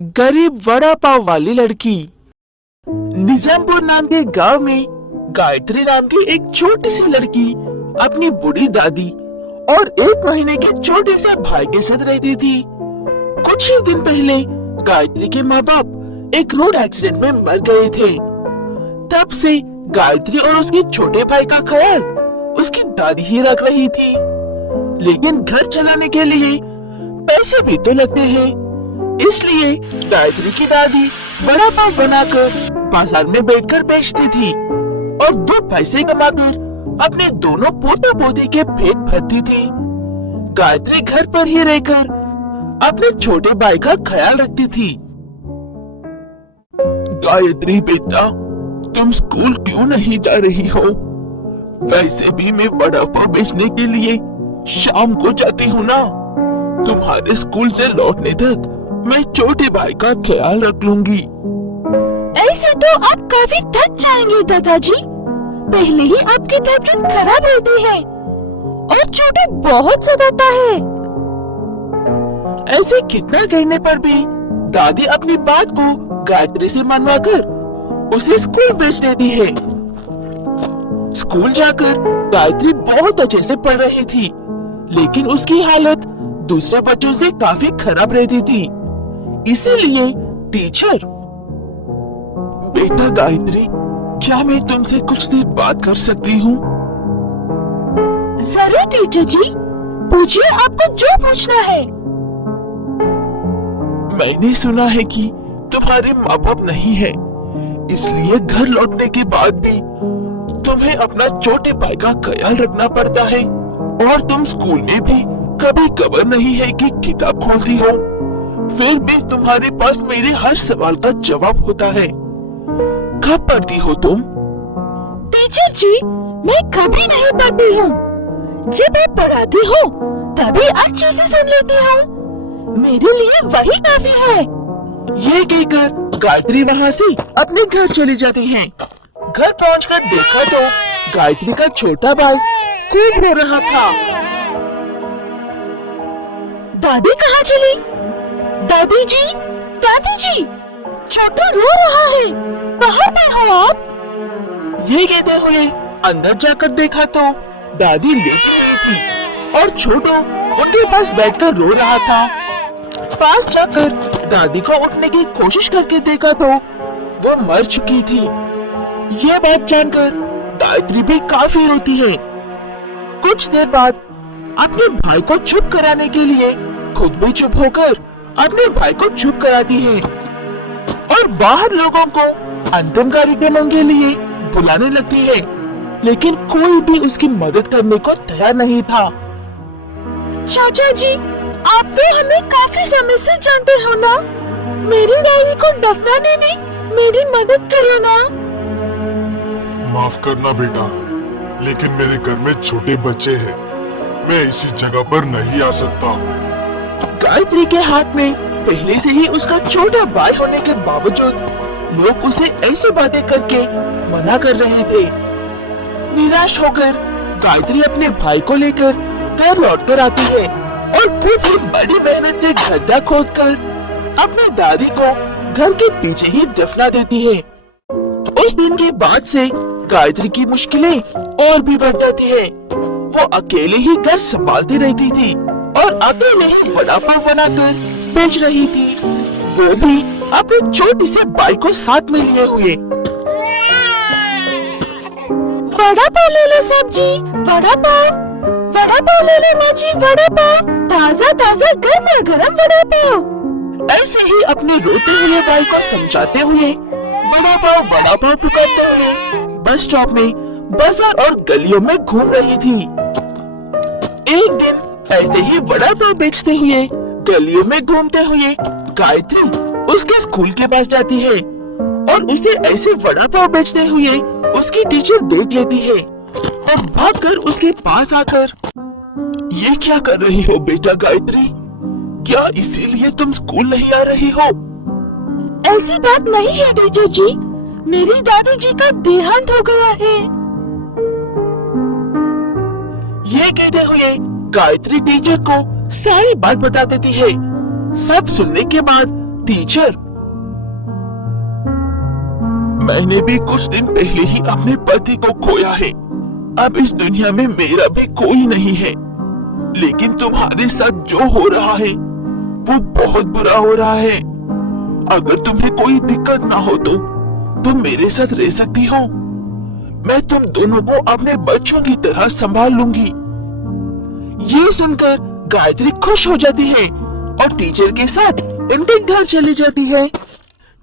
गरीब वड़ा पाव वाली लड़की। निजामपुर नाम के गांव में गायत्री नाम की एक छोटी सी लड़की अपनी बूढ़ी दादी और 1 महीने के छोटे से भाई के साथ रहती थी। कुछ ही दिन पहले गायत्री के माँ बाप एक रोड एक्सीडेंट में मर गए थे। तब से गायत्री और उसके छोटे भाई का ख्याल उसकी दादी ही रख रही थी। लेकिन घर चलाने के लिए पैसे भी तो लगते हैं, इसलिए गायत्री की दादी वड़ा पाव बनाकर बाजार में बैठकर बेचती थी और 2 पैसे कमाकर अपने दोनों पोते पोती के पेट भरती थी। गायत्री घर पर ही रहकर अपने छोटे भाई का ख्याल रखती थी। गायत्री बेटा, तुम स्कूल क्यों नहीं जा रही हो? वैसे भी मैं वड़ा पाव बेचने के लिए शाम को जाती हूँ ना। तुम्हारे स्कूल से लौटने तक मैं छोटे भाई का ख्याल रख लूंगी। ऐसे तो आप काफी थक जाएंगे दादाजी। पहले ही आपकी तबीयत खराब रहती है और छोटे बहुत सताता है। ऐसे कितना कहने पर भी दादी अपनी बात को गायत्री से मनवाकर उसे स्कूल भेज देती है। स्कूल जाकर गायत्री बहुत अच्छे से पढ़ रही थी, लेकिन उसकी हालत दूसरे बच्चों से काफी खराब रहती थी। इसीलिए टीचर, बेटा गायत्री, क्या मैं तुमसे कुछ देर बात कर सकती हूँ? जरूर टीचर जी, पूछिए, आपको जो पूछना है। मैंने सुना है कि तुम्हारे माँ बाप नहीं है, इसलिए घर लौटने के बाद भी तुम्हें अपना छोटे भाई का ख्याल रखना पड़ता है और तुम स्कूल में भी कभी कबर नहीं है कि किताब खोलती हो। फिर भी तुम्हारे पास मेरे हर सवाल का जवाब होता है। कब पढ़ती हो तुम? टीचर जी, मैं कभी नहीं पढ़ती हूँ। जब आप पढ़ाती हो तभी अच्छे से सुन लेती हूँ। मेरे लिए वही काफी है। ये कहकर गायत्री वहाँ से अपने घर चली जाती है। घर पहुंचकर देखा तो गायत्री का छोटा भाई खूब रो रहा था। दादी कहाँ चली? दादी जी, दादी जी, छोटू रो रहा है, कहाँ पे हो आप? ये कहते हुए अंदर जाकर देखा तो दादी लेटी हुई थी और छोटू उनके पास बैठकर रो रहा था। पास जाकर दादी को उठने की कोशिश करके देखा तो वो मर चुकी थी। ये बात जानकर गायत्री भी काफी रोती है। कुछ देर बाद अपने भाई को चुप कराने के लिए खुद भी चुप होकर अपने भाई को चुप कराती है और बाहर लोगों को अंतिम कार्यक्रम के लिए बुलाने लगती है, लेकिन कोई भी उसकी मदद करने को तैयार नहीं था। चाचा जी, आप तो हमें काफी समय से जानते हो ना। मेरी दादी को दफनाने में मेरी मदद करो ना। माफ करना बेटा, लेकिन मेरे घर में छोटे बच्चे हैं, मैं इसी जगह पर नहीं आ सकता हूँ। गायत्री के हाथ में पहले से ही उसका छोटा भाई होने के बावजूद लोग उसे ऐसी बातें करके मना कर रहे थे। निराश होकर गायत्री अपने भाई को लेकर घर लौट कर आती है और खुद ही बड़ी मेहनत से गड्ढा खोदकर अपनी दादी को घर के पीछे ही दफना देती है। उस दिन के बाद से गायत्री की मुश्किलें और भी बढ़ जाती है। वो अकेले ही घर संभालती रहती थी और अकेले ही वड़ा पाव बनाकर बेच रही थी, वो भी अपने छोटे से भाई को साथ में लिए हुए। वड़ा पाव ले लो सब्जी, वड़ा पाव ले लो माँ जी, वड़ा पाव, ताजा ताजा गर्मा गर्म वड़ा पाव। ऐसे ही अपने रोते हुए भाई को समझाते हुए वड़ा पाव पुकारते हुए बस स्टॉप में, बाजार और गलियों में घूम रही थी। एक दिन ऐसे ही वड़ा पाव बेचते हुए गलियों में घूमते हुए गायत्री उसके स्कूल के पास जाती है और उसे ऐसे वड़ा पाव बेचते हुए उसकी टीचर देख लेती है और भागकर उसके पास आकर, ये क्या कर रही हो बेटा गायत्री? क्या इसीलिए तुम स्कूल नहीं आ रही हो? ऐसी बात नहीं है टीचर जी, मेरी दादी जी का देहांत हो गया है। ये कहते हुए गायत्री टीचर को सारी बात बता देती है। सब सुनने के बाद टीचर, मैंने भी कुछ दिन पहले ही अपने पति को खोया है। अब इस दुनिया में मेरा भी कोई नहीं है। लेकिन तुम्हारे साथ जो हो रहा है वो बहुत बुरा हो रहा है। अगर तुम्हें कोई दिक्कत ना हो तो तुम मेरे साथ रह सकती हो। मैं तुम दोनों को अपने बच्चों की तरह संभाल लूंगी। ये सुनकर गायत्री खुश हो जाती है और टीचर के साथ उनके घर चली जाती है।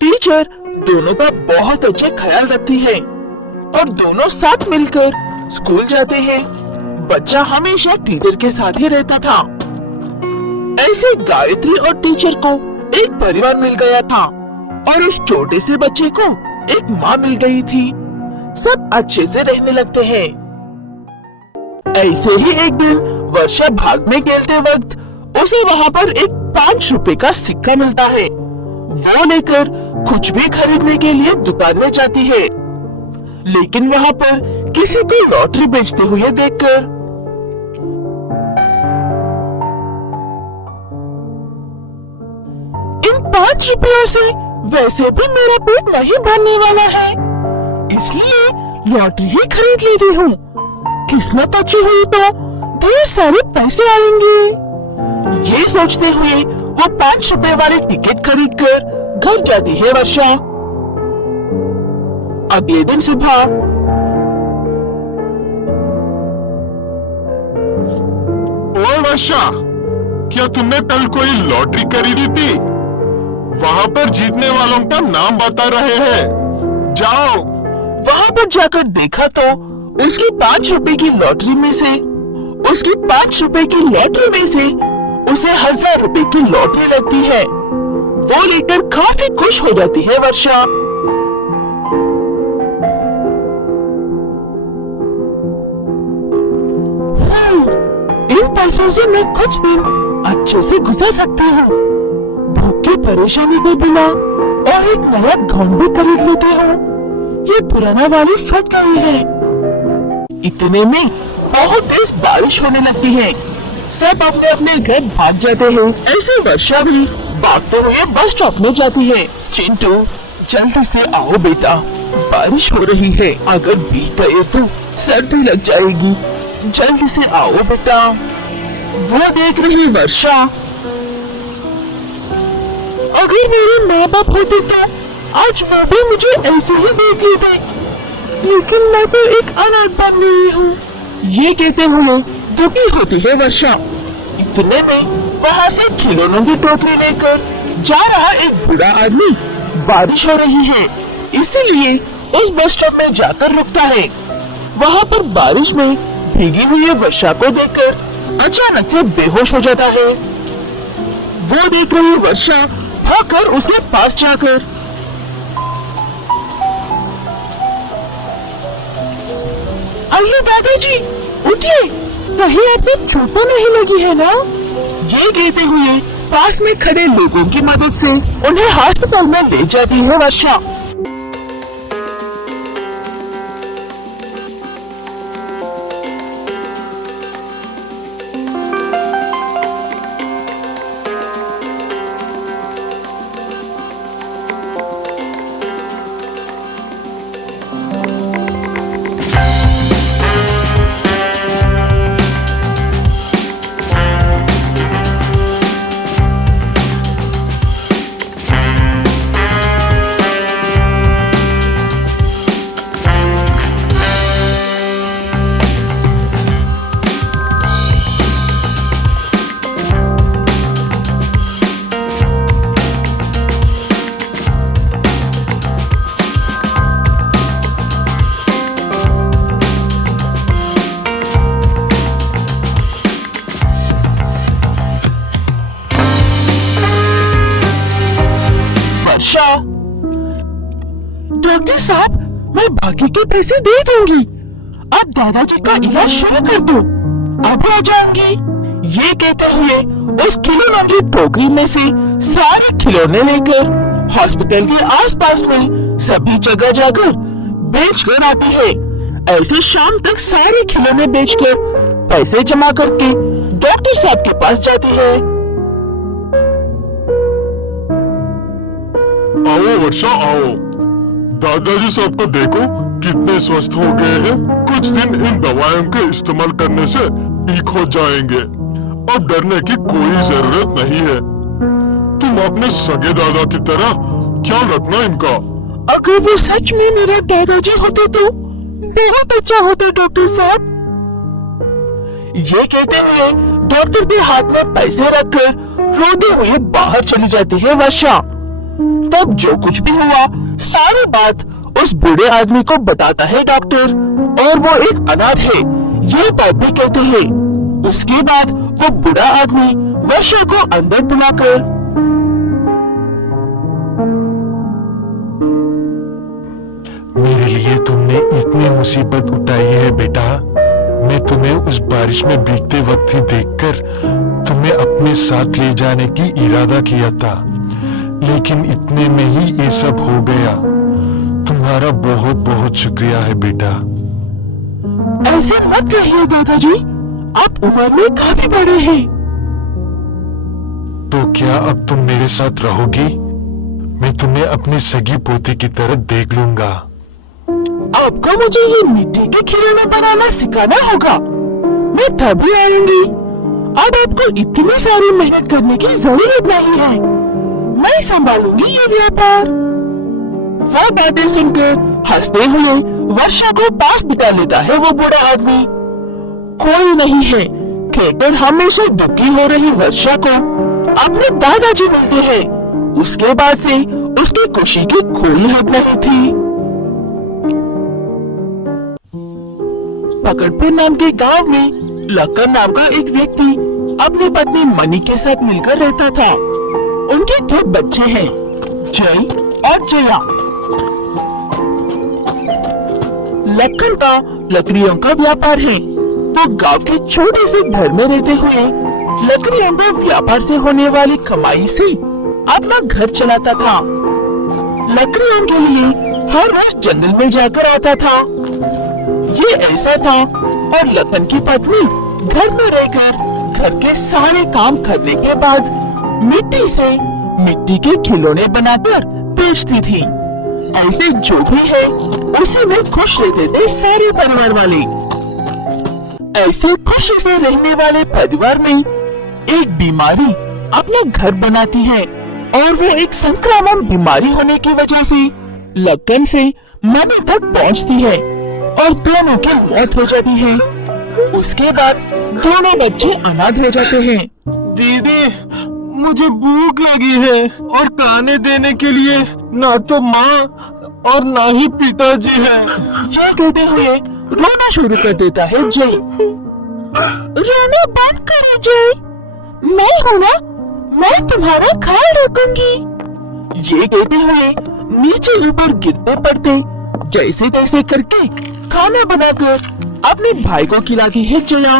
टीचर दोनों का बहुत अच्छा ख्याल रखती है और दोनों साथ मिलकर स्कूल जाते हैं। बच्चा हमेशा टीचर के साथ ही रहता था। ऐसे गायत्री और टीचर को एक परिवार मिल गया था और उस छोटे से बच्चे को एक माँ मिल गई थी। सब अच्छे से रहने लगते हैं। ऐसे ही एक दिन वर्षा बाग में खेलते वक्त उसे वहाँ पर एक 5 रुपए का सिक्का मिलता है। वो लेकर कुछ भी खरीदने के लिए दुकान में जाती है, लेकिन वहाँ पर किसी को लॉटरी बेचते हुए देखकर इन 5 रुपयों से वैसे भी मेरा पेट नहीं भरने वाला है, इसलिए लॉटरी ही खरीद लेती हूँ। किस्मत अच्छी हुई तो ढेर सारे पैसे आएंगे। ये सोचते हुए वो 5 रुपए वाले टिकट खरीदकर घर जाती है वर्षा। अगले दिन सुबह ओ वर्षा, क्या तुमने कल कोई लॉटरी खरीदी थी? वहाँ पर जीतने वालों का नाम बता रहे हैं, जाओ। वहाँ पर जाकर देखा तो उसकी 5 रुपए की लॉटरी में से उसे 1000 रुपए की लॉटरी लगती है। वो लेकर काफी खुश हो जाती है वर्षा। इन पैसों से मैं कुछ दिन अच्छे से गुजर सकती हूँ। भूख की परेशानी के बिना और एक नया गाउन भी खरीद लेती हूँ। ये पुराना वाली फट गई है। इतने में बहुत तेज बारिश होने लगती है। सब अपने अपने घर भाग जाते हैं। ऐसे वर्षा भी भागते हुए बस स्टॉप में जाती है। चिंटू, जल्दी से आओ बेटा, बारिश हो रही है। अगर भीग गए तो सर्दी लग जाएगी। जल्दी से आओ बेटा। वो देख रही वर्षा। अगर मेरे माँ बाप होते तो आज वो भी मुझे ऐसे ही देख लेते, लेकिन मैं तो एक अनाथ बन गई हूँ। ये कहते हुए दुखी होती है वर्षा। इतने में वहाँ से खिलौनों की टोकरी लेकर जा रहा एक बूढ़ा आदमी। बारिश हो रही है, इसीलिए उस बस स्टॉप में जाकर रुकता है। वहाँ पर बारिश में भीगी हुई वर्षा को देखकर अचानक से बेहोश हो जाता है। वो देख रही वर्षा भागकर उसके पास जाकर, अरे दादाजी उठिए, कहीं आपको चोट तो नहीं लगी है ना? ये कहते हुए पास में खड़े लोगों की मदद से उन्हें अस्पताल में ले जाती है वर्षा। डॉक्टर साहब, मैं बाकी के पैसे दे दूंगी। अब दादाजी का इलाज शुरू कर दो, अभी आ जाऊंगी। ये कहते हुए उस खिलौनों की टोकरी में से सारे खिलौने लेकर हॉस्पिटल के आसपास में सभी जगह जाकर बेच कर आती है। ऐसे शाम तक सारे खिलौने बेचकर पैसे जमा करके डॉक्टर साहब के पास जाती है। आओ वर्षा आओ। दादाजी साहब को देखो कितने स्वस्थ हो गए हैं। कुछ दिन इन दवाइयों के इस्तेमाल करने से ठीक हो जाएंगे। अब डरने की कोई जरूरत नहीं है। तुम अपने सगे दादा की तरह ख्याल रखना इनका। अगर वो सच में मेरे दादाजी होते तो बहुत अच्छा होता डॉक्टर साहब। ये कहते हुए डॉक्टर के हाथ में पैसे रखकर रोते हुए बाहर चली जाती है वर्षा। तब जो कुछ भी हुआ सारी बात उस बूढ़े आदमी को बताता है डॉक्टर, और वो एक अनाथ है ये बात भी कहते हैं। उसके बाद वो बूढ़ा आदमी वर्षा को अंदर बुलाकर, मेरे लिए तुमने इतनी मुसीबत उठाई है बेटा। मैं तुम्हें उस बारिश में भीगते वक्त ही देखकर तुम्हें अपने साथ ले जाने की इरादा किया था, लेकिन इतने में ही ये सब हो गया। तुम्हारा बहुत बहुत शुक्रिया है बेटा। ऐसे मत कहिए दादाजी, आप उम्र में काफी बड़े हैं। तो क्या अब तुम मेरे साथ रहोगी? मैं तुम्हें अपनी सगी पोती की तरह देख लूंगा। आपको मुझे ये मिट्टी के खिलौने बनाना सिखाना होगा। मैं तभी आऊंगी। अब आपको इतनी सारी मेहनत करने की जरूरत नहीं है। मैं संभालूंगी ये व्यापार। वो बातें सुनकर हंसते हुए वर्षा को पास बिठा लेता है वो बूढ़ा आदमी। कोई नहीं है कहकर हमेशा दुखी हो रही वर्षा को अपने दादाजी मिलते हैं। उसके बाद से उसकी खुशी की कोई हद नहीं थी। पकड़पुर नाम के गांव में लखन नाम का एक व्यक्ति अपनी पत्नी मनी के साथ मिलकर रहता था। उनके 2 बच्चे हैं, जय और जया। लखन का लकड़ियों का व्यापार है, तो गांव के छोटे से घर में रहते हुए लकड़ियों के व्यापार से होने वाली कमाई से अपना घर चलाता था। लकड़ियों के लिए हर रोज जंगल में जाकर आता था। ये ऐसा था, और लखन की पत्नी घर में रहकर घर के सारे काम करने के बाद मिट्टी से मिट्टी के खिलौने बनाकर बेचती थी। ऐसे जो भी है उसी में खुश रहते थे सारे परिवार वाले। ऐसे खुशी से रहने वाले परिवार में एक बीमारी अपने घर बनाती है, और वो एक संक्रामक बीमारी होने की वजह से लखन से मनी तक पहुंचती है और दोनों की मौत हो जाती है। उसके बाद दोनों बच्चे अनाथ हो जाते हैं। दीदी, मुझे भूख लगी है और खाने देने के लिए ना तो माँ और ना ही पिताजी है। ये कहते हुए रोना शुरू कर देता है जय। रोना बंद करो जय, मैं हूँ ना, मैं तुम्हारा ख्याल रखूंगी। ये कहते हुए नीचे ऊपर गिरते पड़ते जैसे तैसे करके खाना बनाकर अपने भाई को खिलाती है जया।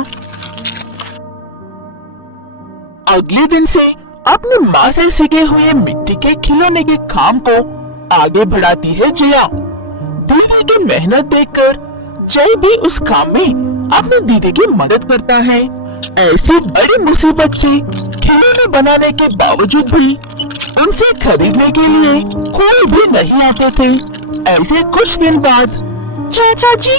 अगले दिन से अपनी माँ से सीखे हुए मिट्टी के खिलौने के काम को आगे बढ़ाती है जया। दीदी की मेहनत देखकर जय भी उस काम में अपनी दीदी की मदद करता है। ऐसी बड़ी मुसीबत से खिलौने बनाने के बावजूद भी उनसे खरीदने के लिए कोई भी नहीं आते थे। ऐसे कुछ दिन बाद चाचा जी,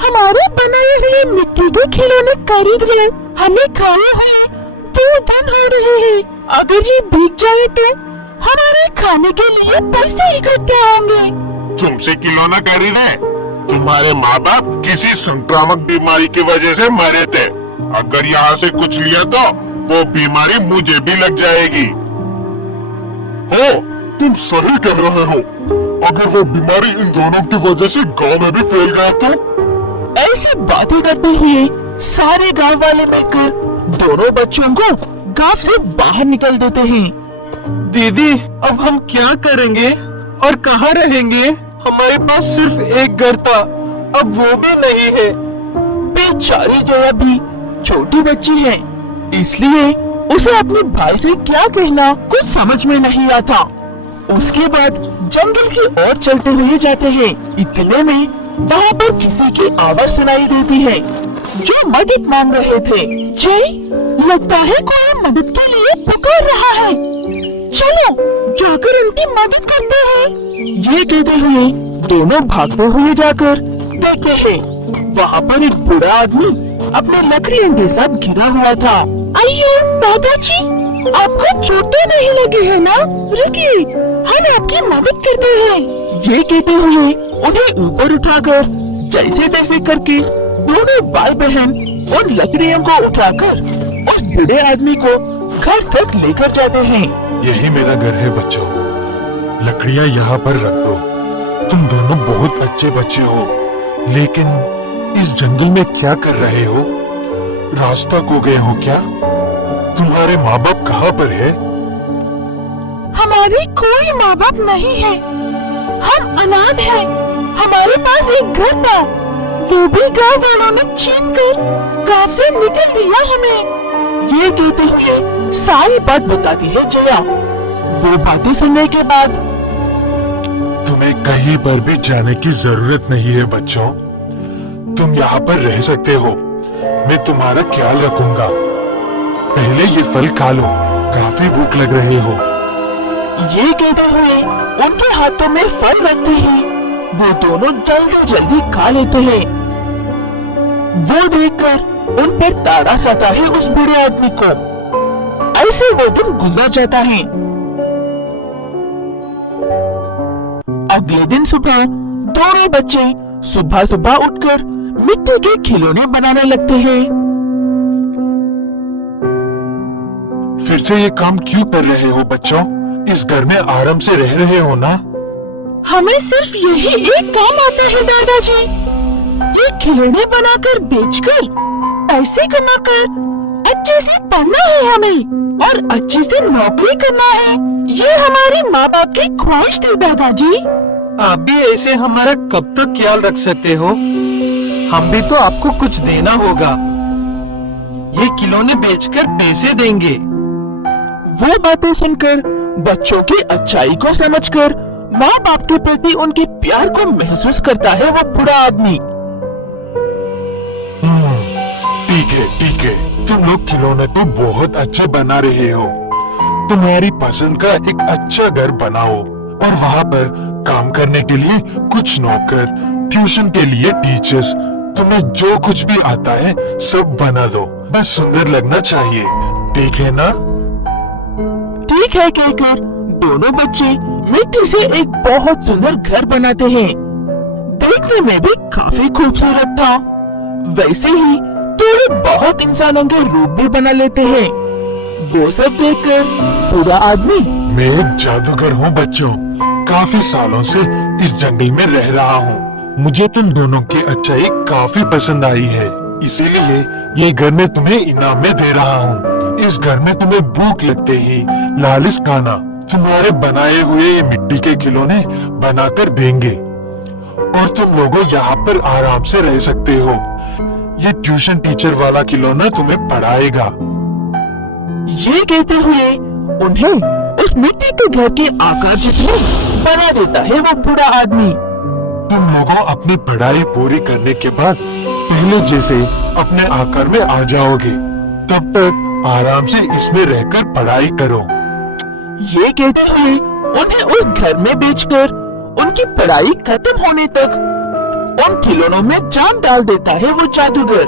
हमारे बनाए हुए मिट्टी के खिलौने खरीद ले, हमें खाए हुए 2 दिन हो रहे हैं। अगर ये बिक जाए तो हमारे खाने के लिए पैसे इकट्ठे होंगे। तुमसे खिलौना खरीदे? तुम्हारे माँ बाप किसी संक्रामक बीमारी की वजह से मरे थे। अगर यहाँ से कुछ लिया तो वो बीमारी मुझे भी लग जाएगी। हो, तुम सही कह रहे हो। अगर वो बीमारी इन दोनों की वजह से गांव में भी फैल गया तो? ऐसी बातें करते हुए सारे गांव वाले मिलकर दोनों बच्चों को गांव से बाहर निकल देते हैं। दीदी, अब हम क्या करेंगे और कहाँ रहेंगे? हमारे पास सिर्फ एक घर था, अब वो भी नहीं है। बेचारी जया भी छोटी बच्ची है, इसलिए उसे अपने भाई से क्या कहना कुछ समझ में नहीं आता। उसके बाद जंगल की ओर चलते हुए जाते हैं। इतने में वहाँ पर किसी की आवाज सुनाई देती है जो मदद मांग रहे थे। जय, लगता है कोई मदद के लिए पुकार रहा है। चलो जाकर उनकी मदद करते हैं। ये कहते हुए दोनों भागते हुए जाकर देखते हैं वहाँ पर एक बूढ़ा आदमी अपने लकड़ियों के साथ घिरा हुआ था। अयो दादाजी, आपको चोटें नहीं लगी है ना? रुकिए, हम आपकी मदद करते हैं। ये कहते हुए उन्हें ऊपर उठाकर जैसे तैसे करके दोनों भाई बहन उन लकड़ियों को उठाकर उस बूढ़े आदमी को घर तक लेकर जाते हैं। यही मेरा घर है बच्चों, लकड़ियाँ यहाँ पर रख दो। तुम दोनों बहुत अच्छे बच्चे हो, लेकिन इस जंगल में क्या कर रहे हो? रास्ता खो गए हो क्या? तुम्हारे माँ बाप कहाँ पर है? हमारे कोई माँ बाप नहीं है, हम अनाथ हैं। हमारे पास एक घर था, वो भी गाँव वालों ने छीन कर गाँव से निकल दिया हमें। ये कहते हुए सारी बात बताती है जया। वो बातें सुनने के बाद तुम्हें कहीं पर भी जाने की जरूरत नहीं है बच्चों, तुम यहाँ पर रह सकते हो। मैं तुम्हारा ख्याल रखूंगा। पहले ये फल खा लो, काफी भूख लग रही हो। ये कहते हुए उनके हाथों में फल रखते ही वो दोनों जल्दी जल्दी खा लेते हैं। वो देखकर उन पर ताड़स आता है उस बूढ़े आदमी को। ऐसे वो दिन गुजर जाता है। अगले दिन सुबह दोनों बच्चे सुबह सुबह उठकर मिट्टी के खिलौने बनाने लगते हैं। फिर से ये काम क्यों कर रहे हो बच्चों? इस घर में आराम से रह रहे हो ना? हमें सिर्फ यही एक काम आता है दादाजी, ये खिलौने बनाकर बेचकर पैसे कमाकर अच्छे से पढ़ना है हमें और अच्छे से नौकरी करना है। ये हमारे माँ बाप की ख्वाहिश थी दादाजी। आप भी ऐसे हमारा कब तक ख्याल रख सकते हो? हम भी तो आपको कुछ देना होगा। ये खिलौने बेचकर पैसे देंगे। वो बातें सुनकर बच्चों की अच्छाई को समझकर माँ बाप के प्रति उनके प्यार को महसूस करता है वो बूढ़ा आदमी। ठीक है, तुम लोग खिलौने तो बहुत अच्छे बना रहे हो। तुम्हारी पसंद का एक अच्छा घर बनाओ और वहाँ पर काम करने के लिए कुछ नौकर, ट्यूशन के लिए टीचर्स, तुम्हें जो कुछ भी आता है सब बना दो। बस सुंदर लगना चाहिए, ठीक है ना? ठीक है कहकर दोनों बच्चे मिट्टी से एक बहुत सुंदर घर बनाते हैं। देखने में भी काफी खूबसूरत था। वैसे ही थोड़े बहुत इंसानों के रूप भी बना लेते हैं। वो सब देखकर पूरा आदमी, मैं एक जादूगर हूँ बच्चों, काफी सालों से इस जंगल में रह रहा हूँ। मुझे तुम दोनों की अच्छाई काफी पसंद आई है, इसीलिए ये घर मैं तुम्हें इनाम में दे रहा हूँ। इस घर में तुम्हें भूख लगते ही लालिश खाना तुम्हारे बनाए हुए ये मिट्टी के खिलौने बनाकर देंगे और तुम लोगों यहाँ पर आराम से रह सकते हो। ये ट्यूशन टीचर वाला खिलौना तुम्हें पढ़ाएगा। ये कहते हुए उन्हें उस मिट्टी के घर के आकार जितने बना देता है वो बूढ़ा आदमी। तुम लोगों अपनी पढ़ाई पूरी करने के बाद पहले जैसे अपने आकार में आ जाओगे। तब तक आराम से इसमें रहकर पढ़ाई करो। ये कहते हुए उन्हें उस घर में बेचकर उनकी पढ़ाई खत्म होने तक उन खिलौनों में जान डाल देता है वो जादूगर।